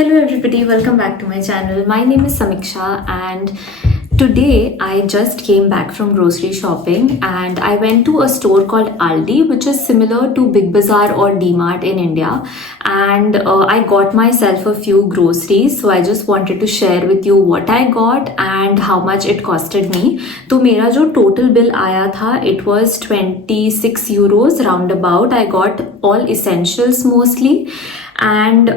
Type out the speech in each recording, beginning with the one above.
Hello everybody, welcome back to my channel. My name is Samiksha and today I just came back from grocery shopping and I went to a store called Aldi, which is similar to Big Bazaar or D-Mart in India, and I got myself a few groceries. So I just wanted to share with you what I got and how much it costed me. तो मेरा जो total bill आया था, it was 26 euros roundabout. I got all essentials mostly. And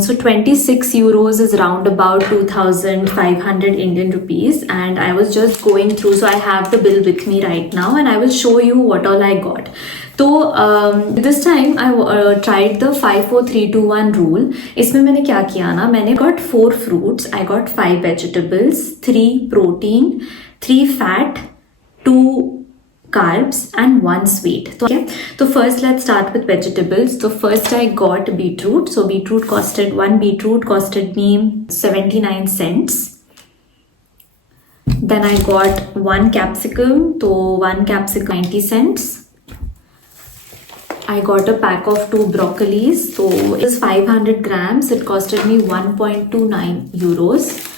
so 26 euros is round about 2,500 Indian rupees, and I was just going through, so I have the bill with me right now and I will show you what all I got. तो this time I tried the 5 4 3 2 1 rule. इसमें मैंने क्या किया ना, मैंने got 4 fruits, I got 5 vegetables, 3 protein, 3 fat, 2 carbs and 1 sweet. So first let's start with vegetables. So first I got beetroot. So one beetroot costed me 79 cents. Then I got 1 capsicum. So 1 capsicum 90 cents. I got a pack of 2 broccolis. So it was 500 grams. It costed me 1.29 euros.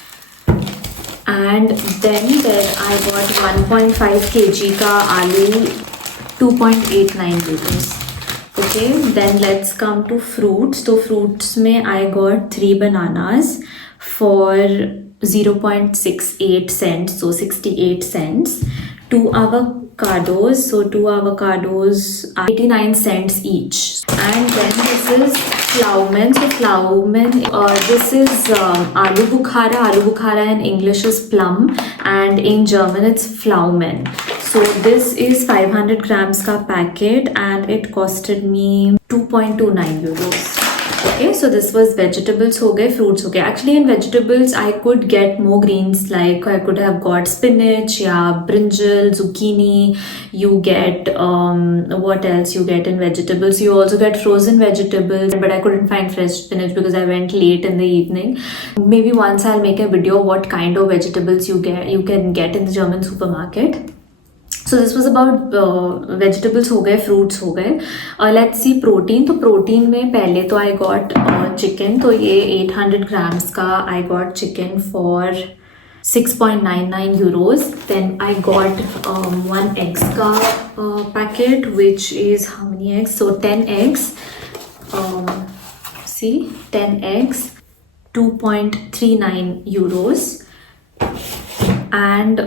And then there I got 1.5 kg ka aloo, 2.89 euros. Okay, then let's come to fruits. So fruits mein I got 3 bananas for 0.68 cents, so 68 cents. 2 avocados, so 2 avocados are 89 cents each. And then this is Ploughman. So Ploughman, this is aloo bukhara. Aloo bukhara in English is plum and in German it's Ploughman. So this is 500 grams ka packet and it costed me 2.29 euros. Okay, so this was vegetables ho gaye, fruits ho gaye. Actually in vegetables I could get more greens, like I could have got spinach, brinjal, zucchini. You get what else you get in vegetables? You also get frozen vegetables, but I couldn't find fresh spinach because I went late in the evening. Maybe once I'll make a video what kind of vegetables you can get in the German supermarket. So this was about vegetables हो गए, fruits हो गए. Let's see protein. तो protein में पहले तो I got chicken. तो ये 800 grams का I got chicken for 6.99 euros. Then I got 1 eggs ka packet, which is how many eggs? So 10 eggs. See, 10 eggs, 2.39 euros. And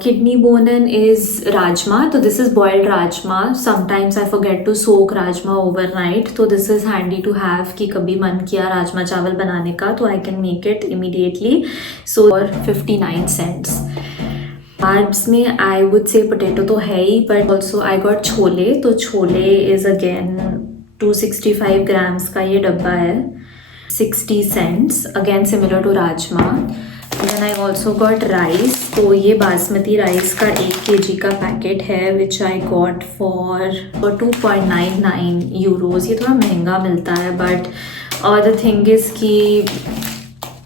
kidney bonin is rajma. So this is boiled rajma. Sometimes I forget to soak rajma overnight. So this is handy to have कि कभी मन किया राजमा चावल बनाने का तो I can make it immediately. So for 59 cents. Carbs में I would say potato तो है ही, but also I got chole. तो छोले is again 265 grams का ये डब्बा है, 60 cents. Again similar to rajma. And then I also got rice. तो ये बासमती राइस का 1 kg का पैकेट है, which I got for 2.99 euros. ये थोड़ा महंगा मिलता है, but the thing is कि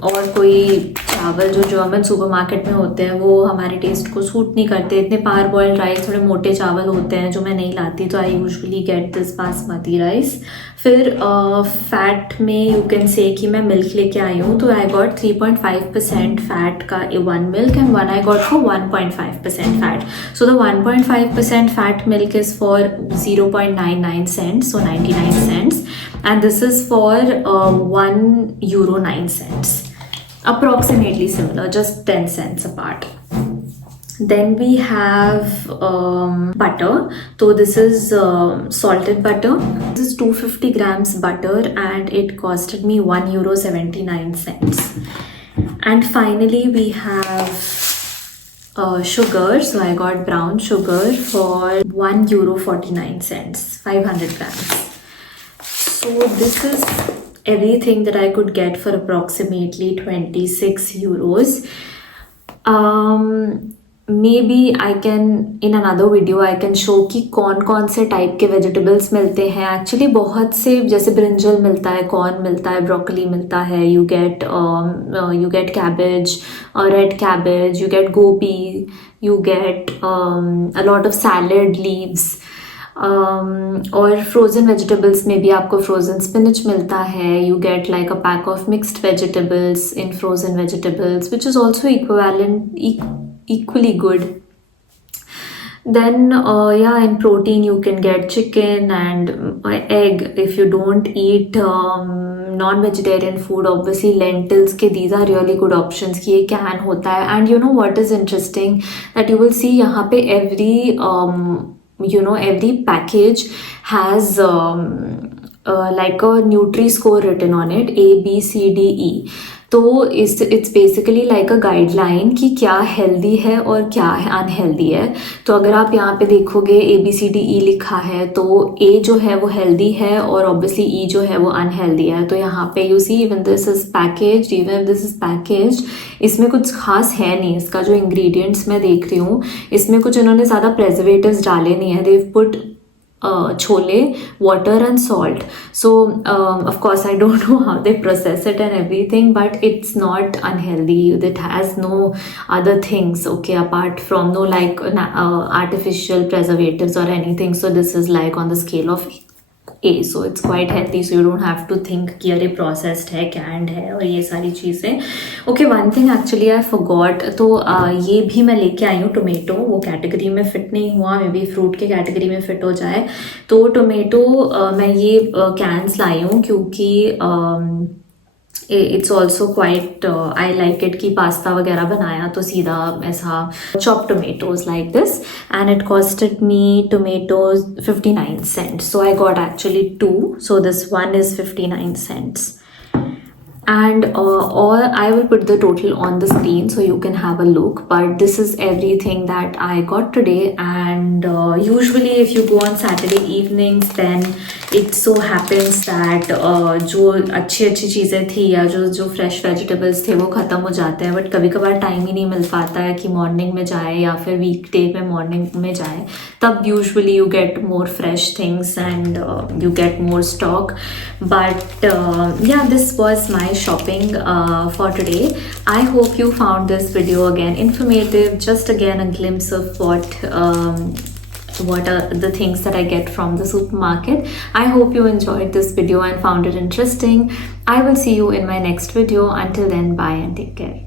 और कोई चावल जो जर्मन सुपरमार्केट में होते हैं वो हमारे टेस्ट को सूट नहीं करते. इतने पार बॉइल्ड राइस थोड़े मोटे चावल होते हैं जो मैं नहीं लाती, तो I usually get this basmati rice. फिर फैट में यू कैन से कि मैं मिल्क लेके आई हूँ, तो आई गॉट 3.5% फैट का 1 milk and 1 I got for 1.5% fat. So the 1.5% fat milk is for 0.99 cents, so 99 cents, and this is for 1 euro 9 cents. Approximately similar, just 10 cents apart. Then we have butter. So this is salted butter. This is 250 grams butter and it costed me 1 euro 79 cents. And finally we have sugar. So I got brown sugar for 1 euro 49 cents, 500 grams. So this is everything that I could get for approximately 26 euros. Maybe I can in another video I can show कि कौन से type के vegetables मिलते हैं. Actually बहुत से, जैसे brinjal मिलता है, कॉर्न मिलता है, ब्रोकली मिलता है, you get cabbage, red cabbage, you get gobi, you get a lot of salad leaves. और फ्रोज़न वेजिटेबल्स में भी आपको फ्रोज़न स्पिनच मिलता है. You get like a pack of mixed vegetables in frozen vegetables which is also equally good. Then yeah, in protein you can get chicken and egg. If you don't eat non-vegetarian food, obviously lentils के these are really good options कि ये can होता है. And you know what is interesting, that you will see यहाँ पे every package has like a Nutri-Score written on it, A, B, C, D, E. तो it's basically like a guideline कि क्या healthy है और क्या अनहेल्दी है. तो अगर आप यहाँ पे देखोगे ABCDE लिखा है, तो A जो है वो हेल्दी है और ऑब्वियसली E जो है वो अनहेल्दी है. तो यहाँ पे you see even this is packaged, इसमें कुछ खास है नहीं. इसका जो इंग्रेडिएंट्स मैं देख रही हूँ, इसमें कुछ इन्होंने ज़्यादा प्रेजर्वेटिव्स डाले नहीं है. देव put chole, water and salt. So of course I don't know how they process it and everything, but it's not unhealthy. It has no other things, okay, apart from no like artificial preservatives or anything. So this is like on the scale of A, so it's quite healthy, so you don't have to think कि अरे processed है, canned है और ये सारी चीज़ें. Okay, one thing actually I forgot, तो ये भी मैं लेके आई हूँ टोमेटो. वो कैटेगरी में फिट नहीं हुआ, मे बी फ्रूट के कैटेगरी में फिट हो जाए. तो टोमेटो मैं ये कैंस लाई हूँ क्योंकि it's also quite I like it कि पास्ता वगैरह बनाया तो सीधा ऐसा chop tomatoes like this. And it costed me tomatoes 59 cents. So I got actually 2. So this one is 59 cents. And or I will put the total on the screen so you can have a look, but this is everything that I got today. And usually if you go on Saturday evenings, then it so happens that जो अच्छी चीज़ें थी या जो fresh vegetables थे वो ख़त्म हो जाते हैं. बट कभी कभार टाइम ही नहीं मिल पाता है कि मॉर्निंग में जाए या फिर वीकडे में मॉर्निंग में जाए. तब usually you get more fresh things and you get more stock. But yeah, this was my shopping for today. I hope you found this video again informative, just again a glimpse of what are the things that I get from the supermarket. I hope you enjoyed this video and found it interesting. I will see you in my next video. Until then, bye and take care.